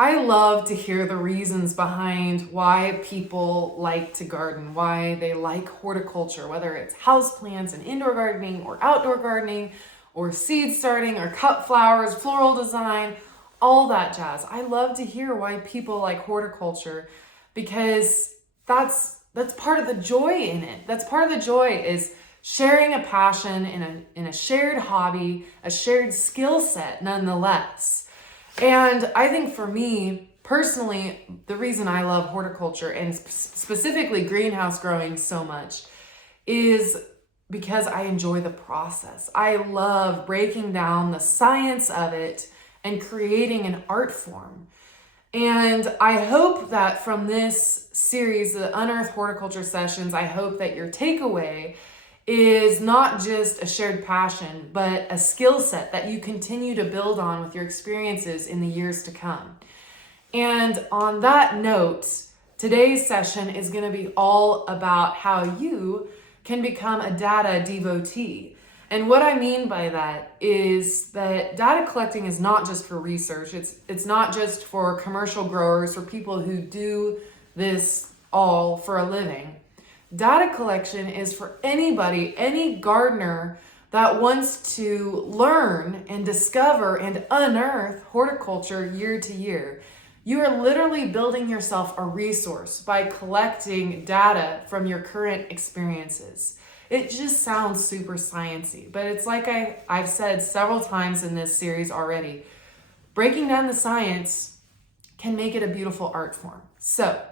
I love to hear the reasons behind why people like to garden, why they like horticulture, whether it's houseplants and indoor gardening or outdoor gardening or seed starting or cut flowers, floral design, all that jazz. I love to hear why people like horticulture because that's part of the joy in it. That's part of the joy is sharing a passion in a shared hobby, a shared skill set nonetheless. And I think for me, personally, the reason I love horticulture and specifically greenhouse growing so much is because I enjoy the process. I love breaking down the science of it and creating an art form. And I hope that from this series, the Unearthed Horticulture Sessions, I hope that your takeaway is not just a shared passion, but a skill set that you continue to build on with your experiences in the years to come. And on that note, today's session is going to be all about how you can become a data devotee. And what I mean by that is that data collecting is not just for research. It's not just for commercial growers, for people who do this all for a living. Data collection is for anybody, any gardener that wants to learn and discover and unearth horticulture year to year. You are literally building yourself a resource by collecting data from your current experiences. It just sounds super sciencey, but it's like I've said several times in this series already, breaking down the science can make it a beautiful art form. So,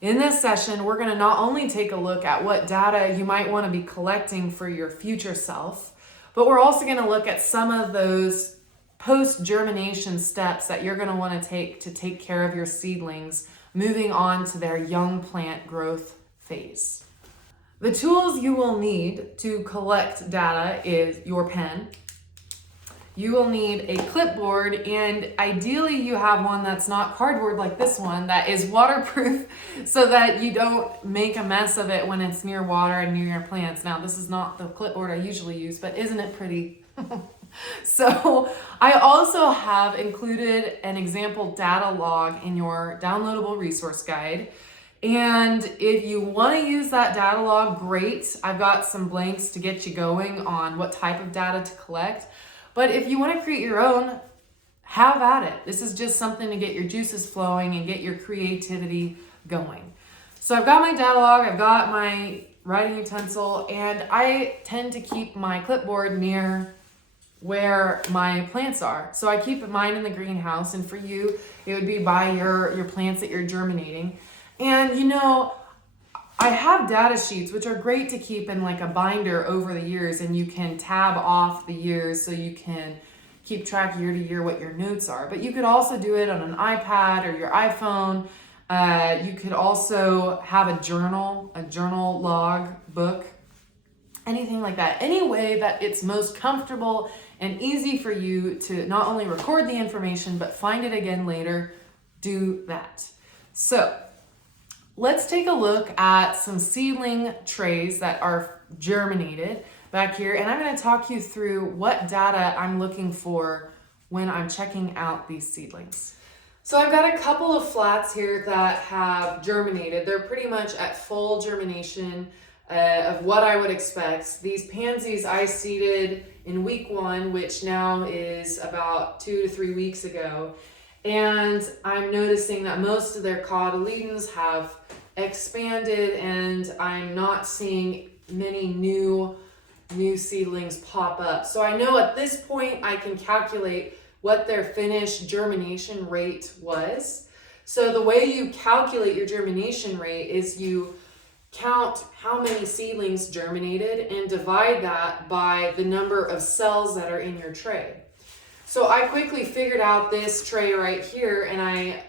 in this session, we're going to not only take a look at what data you might want to be collecting for your future self, but we're also going to look at some of those post-germination steps that you're going to want to take care of your seedlings, moving on to their young plant growth phase. The tools you will need to collect data is your pen. You will need a clipboard, and ideally you have one that's not cardboard like this one, that is waterproof so that you don't make a mess of it when it's near water and near your plants. Now, this is not the clipboard I usually use, but isn't it pretty? So I also have included an example data log in your downloadable resource guide. And if you want to use that data log, great. I've got some blanks to get you going on what type of data to collect. But if you want to create your own, have at it. This is just something to get your juices flowing and get your creativity going. So I've got my data log, I've got my writing utensil, and I tend to keep my clipboard near where my plants are. So I keep mine in the greenhouse, and for you, it would be by your plants that you're germinating. And I have data sheets, which are great to keep in like a binder over the years, and you can tab off the years so you can keep track year to year what your notes are. But you could also do it on an iPad or your iPhone. You could also have a journal log book, anything like that. Any way that it's most comfortable and easy for you to not only record the information, but find it again later, do that. So, let's take a look at some seedling trays that are germinated back here, and I'm going to talk you through what data I'm looking for when I'm checking out these seedlings. So I've got a couple of flats here that have germinated. They're pretty much at full germination of what I would expect. These pansies I seeded in week 1, which now is about 2 to 3 weeks ago. And I'm noticing that most of their cotyledons have expanded, and I'm not seeing many new seedlings pop up. So I know at this point I can calculate what their finished germination rate was. So the way you calculate your germination rate is you count how many seedlings germinated and divide that by the number of cells that are in your tray. So I quickly figured out this tray right here, and I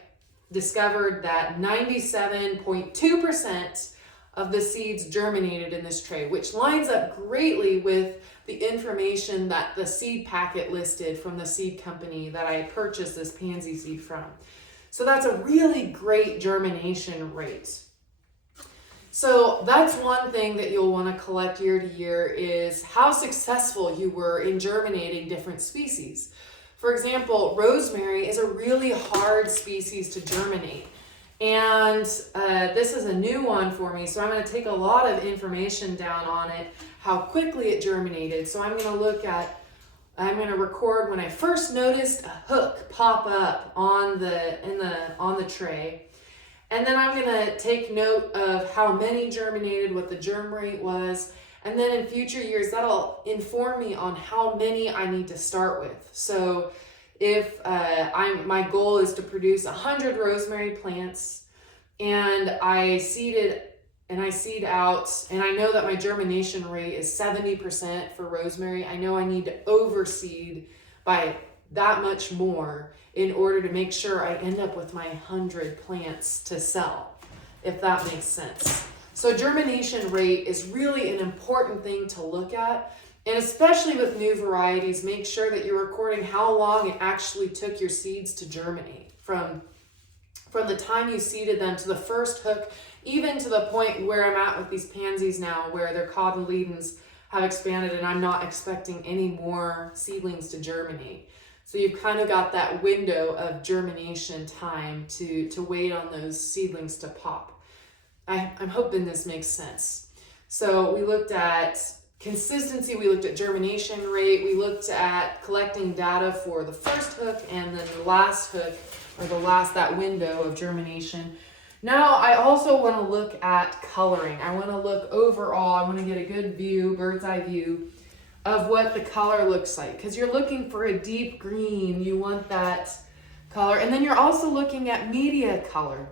discovered that 97.2% of the seeds germinated in this tray, which lines up greatly with the information that the seed packet listed from the seed company that I purchased this pansy seed from. So that's a really great germination rate. So that's one thing that you'll want to collect year to year is how successful you were in germinating different species. For example, rosemary is a really hard species to germinate. And this is a new one for me, so I'm going to take a lot of information down on it, how quickly it germinated. So I'm going to record when I first noticed a hook pop up on the tray. And then I'm going to take note of how many germinated, what the germ rate was. And then in future years, that'll inform me on how many I need to start with. So if my goal is to produce 100 rosemary plants, and I seed out, and I know that my germination rate is 70% for rosemary, I know I need to overseed by that much more in order to make sure I end up with my 100 plants to sell, if that makes sense. So germination rate is really an important thing to look at, and especially with new varieties, make sure that you're recording how long it actually took your seeds to germinate from the time you seeded them to the first hook, even to the point where I'm at with these pansies now, where their cotyledons have expanded and I'm not expecting any more seedlings to germinate. So you've kind of got that window of germination time to wait on those seedlings to pop. I'm hoping this makes sense. So we looked at consistency, we looked at germination rate, we looked at collecting data for the first hook and then the last hook, or that window of germination. Now I also want to look at coloring. I want to look overall, I want to get a good view, bird's eye view of what the color looks like, because you're looking for a deep green, you want that color. And then you're also looking at media color.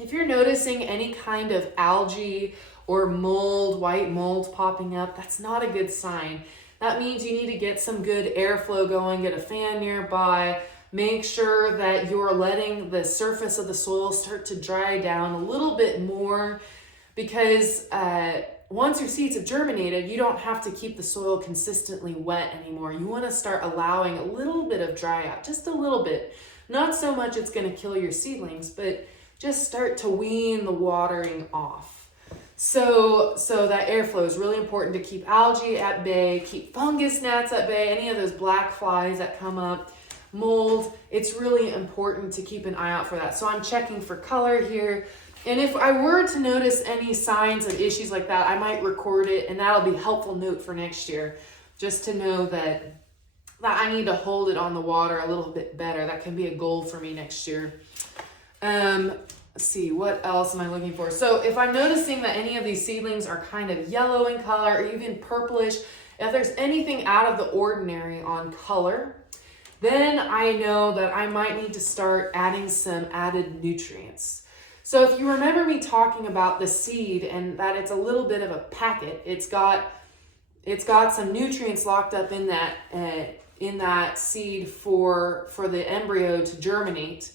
If you're noticing any kind of algae or mold, white mold popping up, that's not a good sign. That means you need to get some good airflow going, get a fan nearby, make sure that you're letting the surface of the soil start to dry down a little bit more, because once your seeds have germinated, you don't have to keep the soil consistently wet anymore. You want to start allowing a little bit of dry out, just a little bit. Not so much it's going to kill your seedlings, but just start to wean the watering off. So that airflow is really important to keep algae at bay, keep fungus gnats at bay, any of those black flies that come up, mold. It's really important to keep an eye out for that. So I'm checking for color here. And if I were to notice any signs of issues like that, I might record it, and that'll be a helpful note for next year, just to know that I need to hold it on the water a little bit better. That can be a goal for me next year. Let's see, what else am I looking for? So if I'm noticing that any of these seedlings are kind of yellow in color or even purplish, if there's anything out of the ordinary on color, then I know that I might need to start adding some added nutrients. So if you remember me talking about the seed and that it's a little bit of a packet, it's got some nutrients locked up in that seed for the embryo to germinate.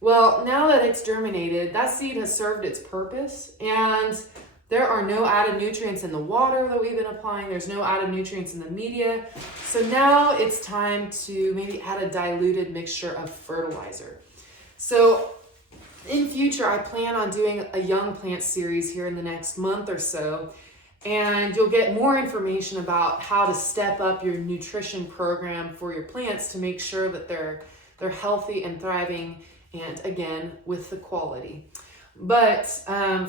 Well, now that it's germinated, that seed has served its purpose, and there are no added nutrients in the water that we've been applying. There's no added nutrients in the media. So now it's time to maybe add a diluted mixture of fertilizer. So in future, I plan on doing a young plant series here in the next month or so, and you'll get more information about how to step up your nutrition program for your plants to make sure that they're healthy and thriving, and again, with the quality. But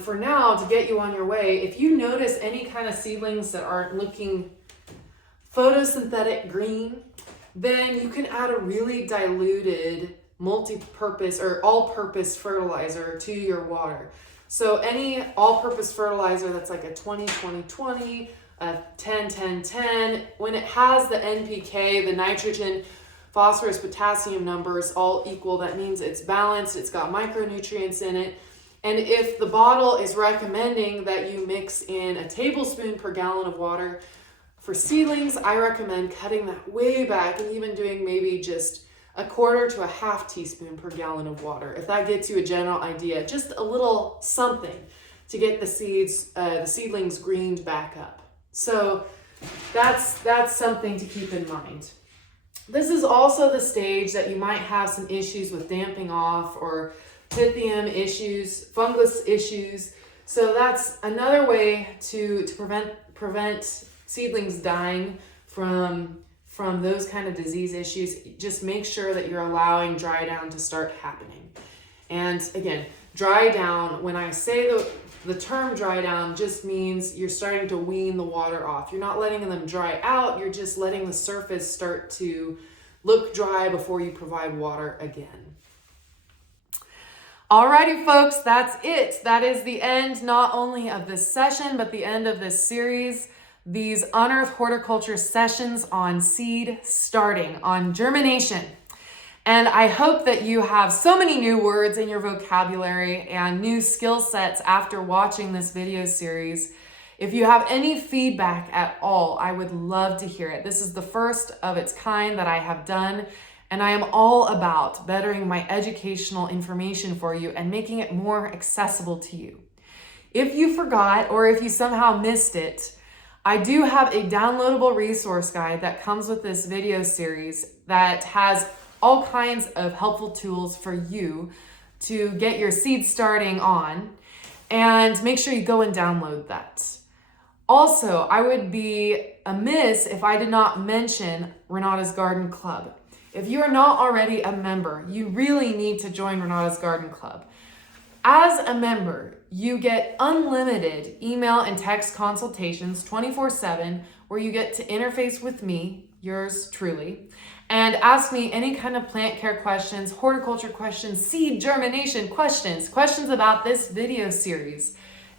for now, to get you on your way, if you notice any kind of seedlings that aren't looking photosynthetic green, then you can add a really diluted multi-purpose or all-purpose fertilizer to your water. So any all-purpose fertilizer that's like a 20-20-20, a 10-10-10, when it has the NPK, the nitrogen, phosphorus, potassium numbers all equal, that means it's balanced, it's got micronutrients in it. And if the bottle is recommending that you mix in a tablespoon per gallon of water for seedlings, I recommend cutting that way back and even doing maybe just a quarter to a half teaspoon per gallon of water. If that gets you a general idea, just a little something to get the seedlings greened back up. So that's something to keep in mind. This is also the stage that you might have some issues with damping off or pythium issues, fungus issues. So that's another way to prevent seedlings dying from from those kind of disease issues, just make sure that you're allowing dry down to start happening. And again, dry down, when I say the term dry down, just means you're starting to wean the water off. You're not letting them dry out, you're just letting the surface start to look dry before you provide water again. Alrighty, folks, that's it. That is the end not only of this session, but the end of this series. These Unearth Horticulture sessions on seed starting, on germination. And I hope that you have so many new words in your vocabulary and new skill sets after watching this video series. If you have any feedback at all, I would love to hear it. This is the first of its kind that I have done, and I am all about bettering my educational information for you and making it more accessible to you. If you forgot or if you somehow missed it, I do have a downloadable resource guide that comes with this video series that has all kinds of helpful tools for you to get your seed starting on, and make sure you go and download that. Also, I would be amiss if I did not mention Renata's Garden Club. If you are not already a member, you really need to join Renata's Garden Club. As a member, you get unlimited email and text consultations 24/7, where you get to interface with me, yours truly, and ask me any kind of plant care questions, horticulture questions, seed germination questions about this video series.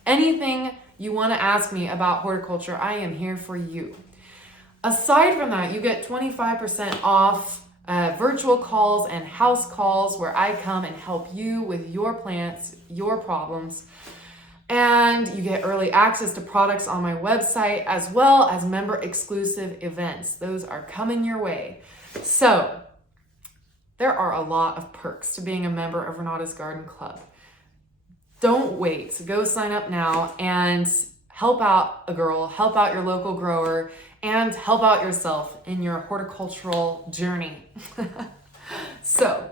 Anything you want to ask me about horticulture, I am here for you. Aside from that, you get 25% off virtual calls and house calls where I come and help you with your plants, your problems. And you get early access to products on my website, as well as member exclusive events. Those are coming your way. So there are a lot of perks to being a member of Renata's Garden Club. Don't wait. Go sign up now and help out a girl, help out your local grower, and help out yourself in your horticultural journey. So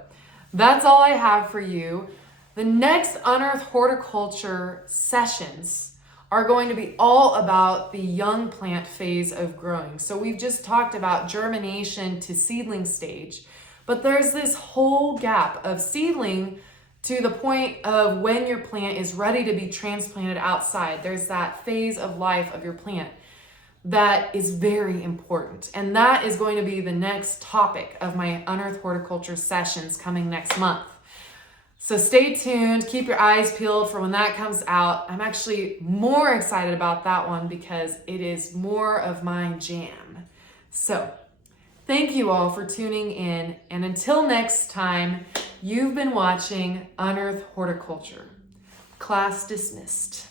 that's all I have for you. The next Unearth Horticulture sessions are going to be all about the young plant phase of growing. So we've just talked about germination to seedling stage, but there's this whole gap of seedling to the point of when your plant is ready to be transplanted outside. There's that phase of life of your plant that is very important. And that is going to be the next topic of my Unearth Horticulture sessions coming next month. So stay tuned, keep your eyes peeled for when that comes out. I'm actually more excited about that one because it is more of my jam. So thank you all for tuning in. And until next time, you've been watching Unearth Horticulture. Class dismissed.